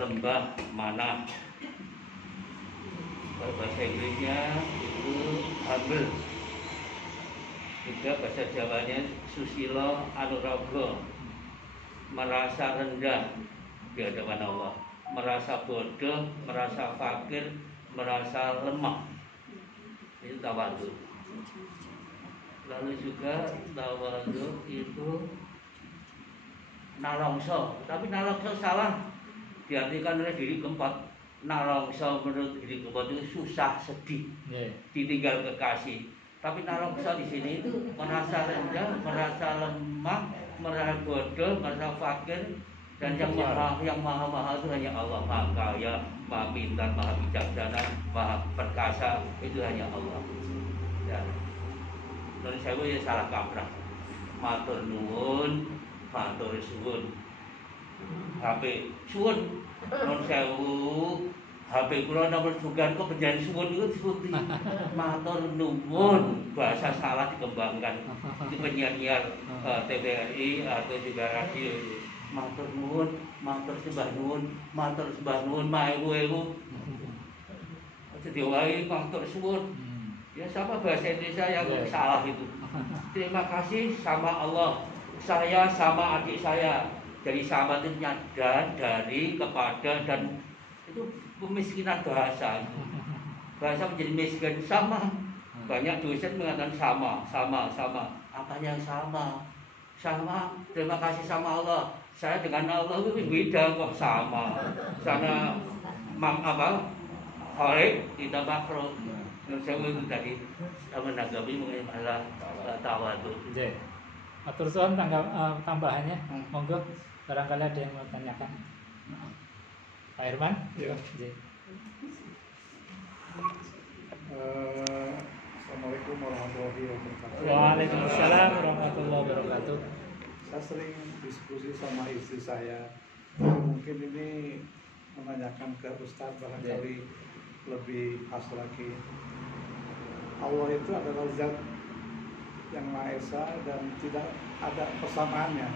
lembah mana. Kalau bahasa Inggrisnya itu humble. Juga bahasa Jawanya susilo anuraga, merasa rendah di hadapan Allah, merasa bodoh, merasa fakir, merasa lemah. Itu tawadhu. Lalu juga tawadhu itu nalongso, tapi nalongso salah diartikan oleh diri keempat. Nalongso menurut diri keempat itu susah, sedih, ditinggal kekasih. Tapi nalongso di sini itu merasa rendah, merasa lemah, merasa bodoh, merasa fakir, dan yang maha itu hanya Allah. Maha kaya, maha pintar, maha bijaksana, maha perkasa, itu hanya Allah. Ya. Menurut saya ya salah kaprah. Matur nuwun, matur suwun. HP suwun, non sewu. HP kula nomor sugan kok penjani suwun itu seperti matur nuwun, bahasa salah dikembangkan. Itu penyiar-nyiar TVRI atau juga radio itu. Matur nuwun, matur sembah nuwun, matur sembah nuwun maewu-ewu. Jadi wae matur suwun. Ya sama bahasa Indonesia yang salah itu. Terima kasih sama Allah. Saya sama adik saya. Jadi sama itu dan dari kepada dan itu pemiskinan bahasa. Bahasa menjadi miskin sama. Banyak dosen mengatakan sama. Apanya yang sama? Sama. Terima kasih sama Allah. Saya dengan Allah itu beda kok sama. Sana Khalid kita makro. Saya itu tadi menanggapi mengenai masalah tawadhu. Atur suwun tambahannya, monggo barangkali ada yang mau tanyakan. Pak Irman? Ya. Assalamualaikum warahmatullahi wabarakatuh. Waalaikumsalam warahmatullahi wabarakatuh. Saya sering diskusi sama istri saya. Mungkin ini menanyakan ke Ustadz barangkali lebih pas lagi. Allah itu adalah zat yang Maha Esa dan tidak ada persamaannya.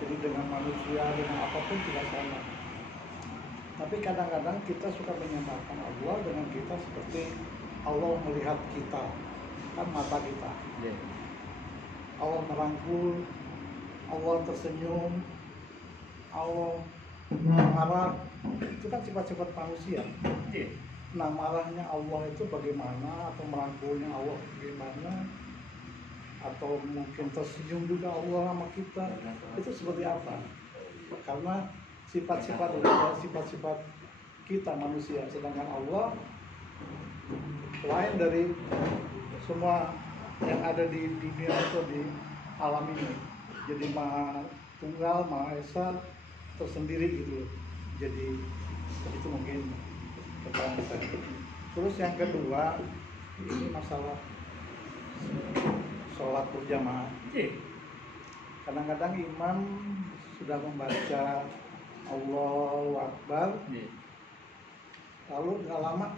Jadi dengan manusia, dengan apapun tidak sama. Tapi kadang-kadang kita suka menyamakan Allah dengan kita seperti Allah melihat kita, kan mata kita. Allah merangkul, Allah tersenyum, Allah marah, itu kan sifat-sifat manusia. Nah, marahnya Allah itu bagaimana, atau merangkulnya Allah bagaimana, atau mungkin tersenyum juga Allah sama kita, itu seperti apa? Karena sifat-sifat kita manusia, sedangkan Allah lain dari semua yang ada di dunia atau di alam ini. Jadi Maha Tunggal, Maha Esa, tersendiri gitu. Jadi itu mungkin pertanyaan saya. Terus yang kedua, ini masalah sholat berjamaah. Kadang-kadang imam sudah membaca Allahu Akbar, lalu nggak lama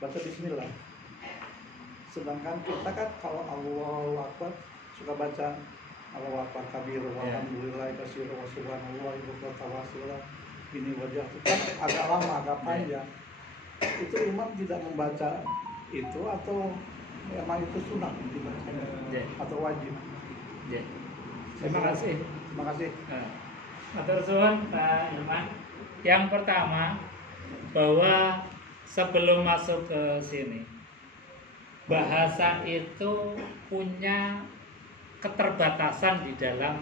baca Bismillah. Sedangkan kita kan kalau Allahu Akbar suka baca Allahu Akbar kabir, walhamdulillah katsira wa subhanallah wa ta'ala. Ini wajah itu kan agak lama, agak panjang. Itu imam tidak membaca itu atau memang itu sunat dibacanya atau wajib? Terima kasih. Terima kasih. Matur suwun Pak Irman. Yang pertama, bahwa sebelum masuk ke sini, bahasa itu punya keterbatasan di dalam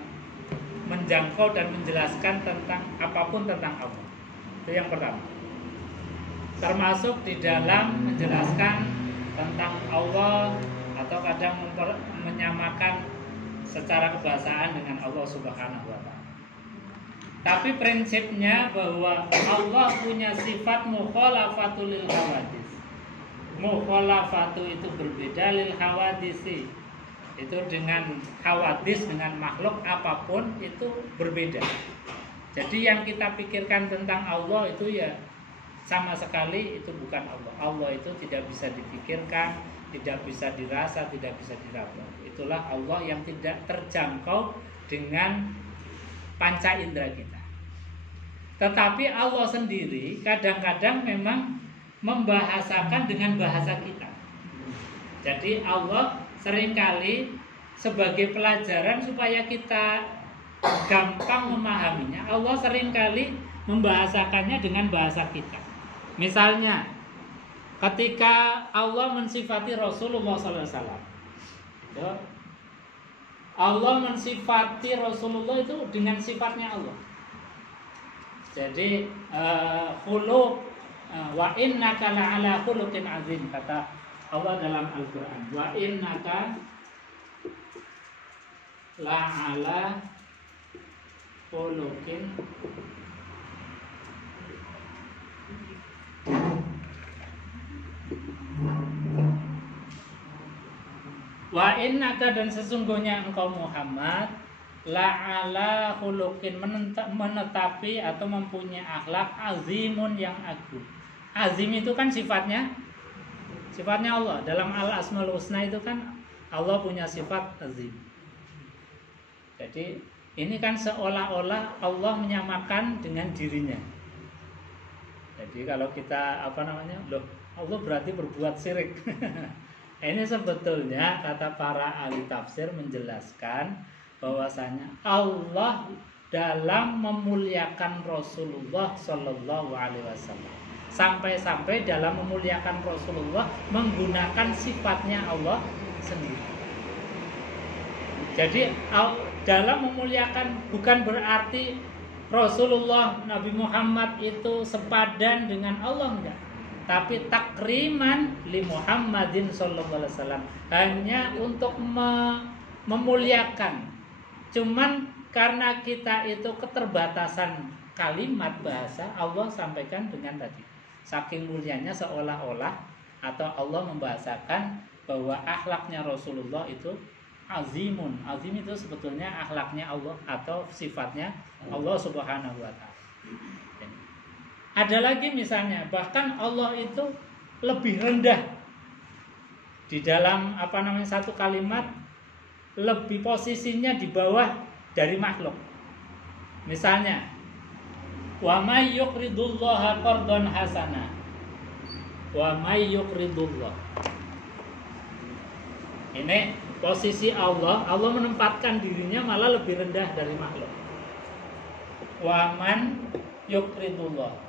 menjangkau dan menjelaskan tentang apapun tentang Allah. Itu yang pertama. Termasuk di dalam menjelaskan tentang Allah atau kadang menyamakan secara kebahasaan dengan Allah Subhanahu wa Ta'ala. Tapi prinsipnya bahwa Allah punya sifat mukhalafatul lil hawadis. Mukhalafatu itu berbeda lil hawadisi. Itu dengan hawadis, dengan makhluk apapun itu berbeda. Jadi yang kita pikirkan tentang Allah itu ya sama sekali itu bukan Allah. Allah itu tidak bisa dipikirkan, tidak bisa dirasa, tidak bisa diraba. Itulah Allah yang tidak terjangkau dengan panca indera kita. Tetapi Allah sendiri kadang-kadang memang membahasakan dengan bahasa kita. Jadi Allah seringkali sebagai pelajaran supaya kita gampang memahaminya, Allah seringkali membahasakannya dengan bahasa kita. Misalnya, ketika Allah mensifati Rasulullah SAW, Allah mensifati Rasulullah itu dengan sifatnya Allah. Jadi khuluq wa innaka la'ala khuluqin azim, kata Allah dalam Al-Qur'an. Wa innaka la'ala khuluqin wa innaka, dan sesungguhnya engkau Muhammad la'ala khuluqin, menetapi atau mempunyai akhlak azimun yang agung. Azim itu kan sifatnya Allah. Dalam Al-Asmaul Husna itu kan Allah punya sifat azim. Jadi ini kan seolah-olah Allah menyamakan dengan dirinya. Jadi kalau kita Allah berarti berbuat syirik. Ini sebetulnya kata para ahli tafsir menjelaskan bahwasanya Allah dalam memuliakan Rasulullah Shallallahu Alaihi Wasallam, sampai-sampai dalam memuliakan Rasulullah menggunakan sifatnya Allah sendiri. Jadi dalam memuliakan bukan berarti Rasulullah Nabi Muhammad itu sepadan dengan Allah, enggak. Tapi takriman li Muhammadin sallallahu alaihi wasallam, hanya untuk memuliakan. Cuman karena kita itu keterbatasan kalimat bahasa, Allah sampaikan dengan tadi. Saking mulianya seolah-olah atau Allah membahasakan bahwa akhlaknya Rasulullah itu azimun. Azim itu sebetulnya akhlaknya Allah atau sifatnya Allah Subhanahu wa taala. Ada lagi misalnya, bahkan Allah itu lebih rendah di dalam satu kalimat, lebih posisinya di bawah dari makhluk. Misalnya, wa may yuqridullaha qardan hasana, wa may yuqridullah. Ini posisi Allah menempatkan dirinya malah lebih rendah dari makhluk. Wa man yuqridullah,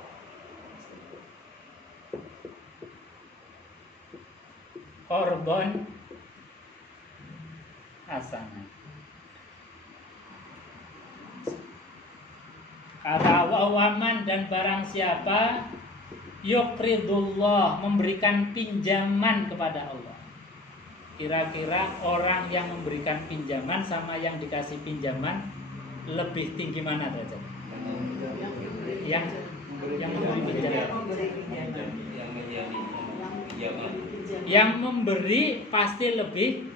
korban hasanah. Kata waman, dan barang siapa yuqridullah, memberikan pinjaman kepada Allah. Kira-kira orang yang memberikan pinjaman sama yang dikasih pinjaman lebih tinggi mana derajatnya? Yang memberi pinjaman. Yang memberi pasti lebih,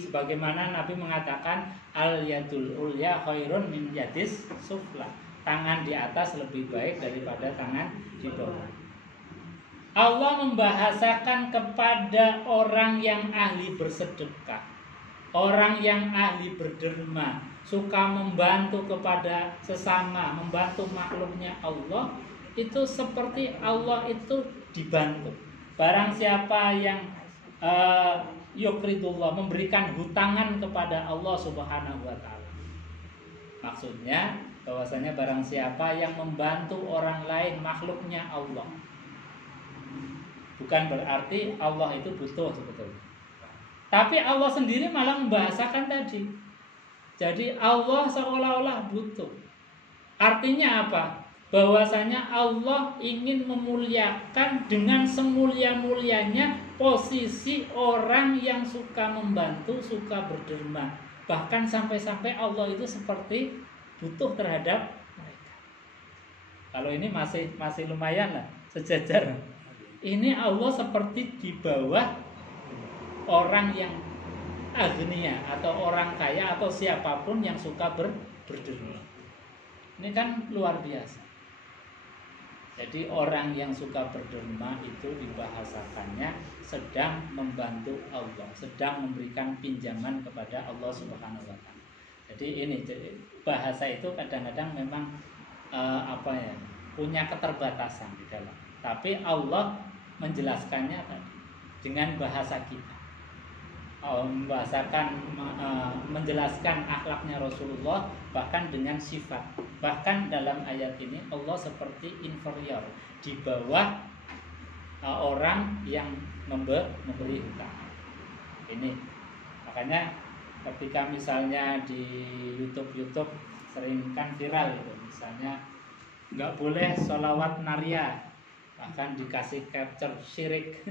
sebagaimana Nabi mengatakan al yadul ulya khairun min yadis sufla, tangan di atas lebih baik daripada tangan di bawah. Allah membahasakan kepada orang yang ahli bersedekah, orang yang ahli berderma, suka membantu kepada sesama, membantu makhluknya Allah, itu seperti Allah itu dibantu. Barang siapa yang yuqridullah, memberikan hutangan kepada Allah Subhanahu wa taala. Maksudnya bahwasanya barang siapa yang membantu orang lain, makhluknya Allah. Bukan berarti Allah itu butuh sebetulnya. Tapi Allah sendiri malah membahasakan tadi. Jadi Allah seolah-olah butuh. Artinya apa? Bahwasanya Allah ingin memuliakan dengan semulia-mulianya posisi orang yang suka membantu, suka berderma. Bahkan sampai-sampai Allah itu seperti butuh terhadap mereka. Kalau ini masih lumayan lah, sejajar. Ini Allah seperti di bawah orang yang agnia atau orang kaya atau siapapun yang suka berderma. Ini kan luar biasa. Jadi orang yang suka berderma itu dibahasakannya sedang membantu Allah, sedang memberikan pinjaman kepada Allah Subhanahu wa taala. Jadi ini bahasa itu kadang-kadang memang punya keterbatasan di dalam. Tapi Allah menjelaskannya dengan bahasa kita. Menjelaskan akhlaknya Rasulullah bahkan dengan sifat. Bahkan dalam ayat ini Allah seperti inferior, di bawah orang yang memberi hutang. Ini makanya ketika misalnya di YouTube sering kan viral itu, misalnya nggak boleh sholawat naria, bahkan dikasih capture syirik.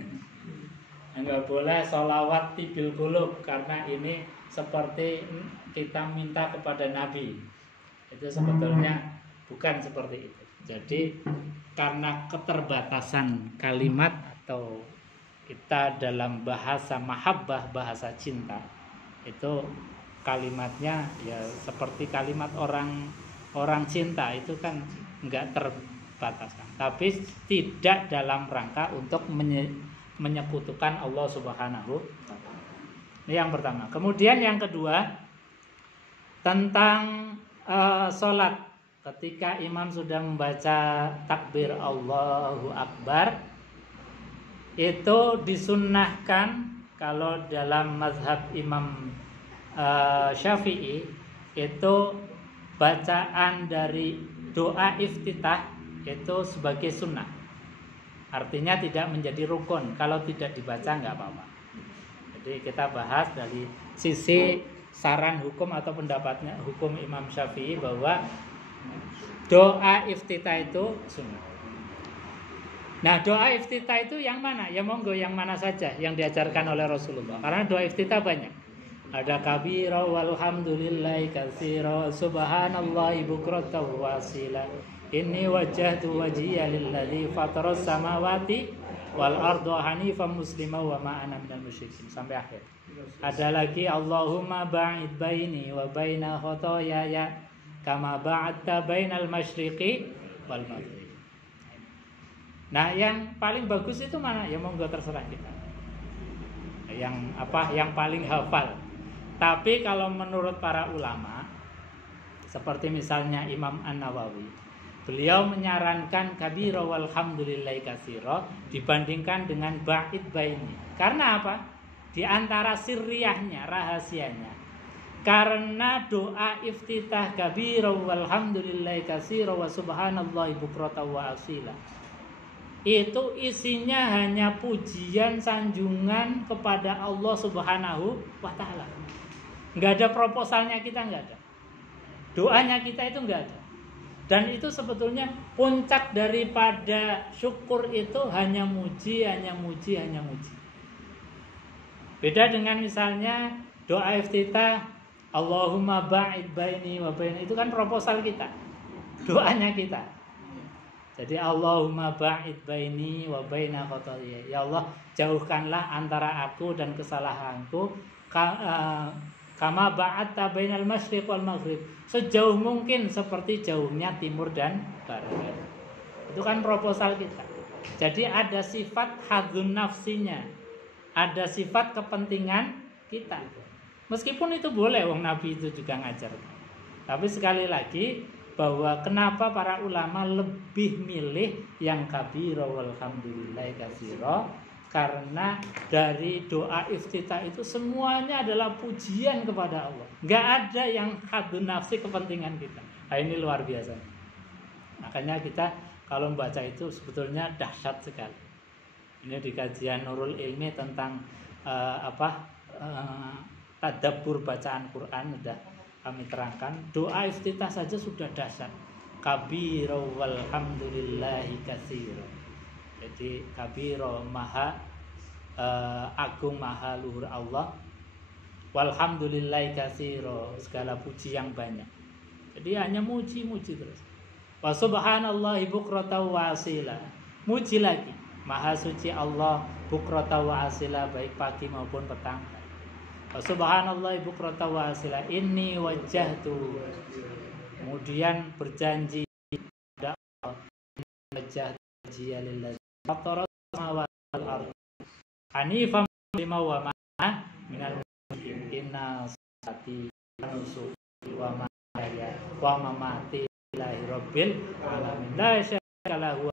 Nggak boleh sholawat tibil qulub karena ini seperti kita minta kepada Nabi. Itu sebetulnya bukan seperti itu. Jadi karena keterbatasan kalimat atau kita dalam bahasa mahabbah, bahasa cinta, itu kalimatnya ya seperti kalimat orang cinta itu kan enggak terbatasan, tapi tidak dalam rangka untuk menyekutukan Allah Subhanahu wa ta'ala. Ini yang pertama. Kemudian yang kedua tentang sholat. Ketika imam sudah membaca takbir Allahu Akbar, itu disunnahkan kalau dalam mazhab Imam Syafi'i itu bacaan dari doa iftitah itu sebagai sunnah. Artinya tidak menjadi rukun. Kalau tidak dibaca nggak apa-apa. Jadi kita bahas dari sisi saran hukum atau pendapatnya hukum Imam Syafi'i bahwa doa iftitah itu sunnah. Nah, doa iftitah itu yang mana? Ya monggo yang mana saja yang diajarkan oleh Rasulullah. Karena doa iftitah banyak. Ada kabira walhamdulillahi katsira subhanallahi bukratan wa asila. Inni wajjahtu wajhiya lilladzi fataras samawati wal arda hanifan muslima wa ma ana minal musyrikin sampai akhir. Ada lagi Allahumma ba'id baini wa baina khotoyaya kama ba'adta bainal masyriqi wal maghrib. Nah, yang paling bagus itu mana? Ya monggo terserah kita. Yang paling hafal. Tapi kalau menurut para ulama seperti misalnya Imam An-Nawawi, beliau menyarankan kabira walhamdulillahi katsira dibandingkan dengan ba'id baini. Karena apa? Di antara sirriyahnya, rahasianya. Karena doa iftitah kabira walhamdulillahi katsira wa subhanallahi bukratan wa asila, itu isinya hanya pujian sanjungan kepada Allah Subhanahu wa ta'ala. Enggak ada proposalnya, kita enggak ada. Doanya kita itu enggak ada. Dan itu sebetulnya puncak daripada syukur itu hanya muji, hanya muji, hanya muji. Beda dengan misalnya doa iftitah Allahumma ba'id baini wa baina, itu kan proposal kita. Doanya kita. Jadi Allahumma ba'id baini wa baina khotoyaya. Ya Allah, jauhkanlah antara aku dan kesalahanku kama ba'adta bainal masyriq wal maghrib, sejauh mungkin seperti jauhnya timur dan barat. Itu kan proposal kita. Jadi ada sifat hadzun nafsinya, ada sifat kepentingan kita. Meskipun itu boleh, wong Nabi itu juga ngajarkan. Tapi sekali lagi bahwa kenapa para ulama lebih milih yang kabira walhamdulillahi katsira, karena dari doa iftitah itu semuanya adalah pujian kepada Allah. Enggak ada yang hadzun nafsi, kepentingan kita. Nah, ini luar biasa. Makanya kita kalau membaca itu sebetulnya dahsyat sekali. Ini di kajian Nurul Ilmi tentang tadabbur bacaan Quran sudah kami terangkan. Doa iftitah saja sudah dahsyat. Kabira walhamdulillahi katsira. Jadi kabira maha agung, maha luhur Allah. Walhamdulillahi katsira, segala puji yang banyak. Jadi hanya muji-muji terus. Wa subhanallahi bukratan wa asila. Muji lagi. Maha suci Allah bukratan wa asila, baik pagi maupun petang. Wa subhanallahi bukratan wa asila. Inni wajjahtu. Kemudian berjanji kepada Allah. Wajjahtu lillazi fataras samawati wal ardh hanifan lima wa ma minal musyrikin inna salati wa nusuki wa mamati Alhamdulillahirabbil alamin. La syarika lahu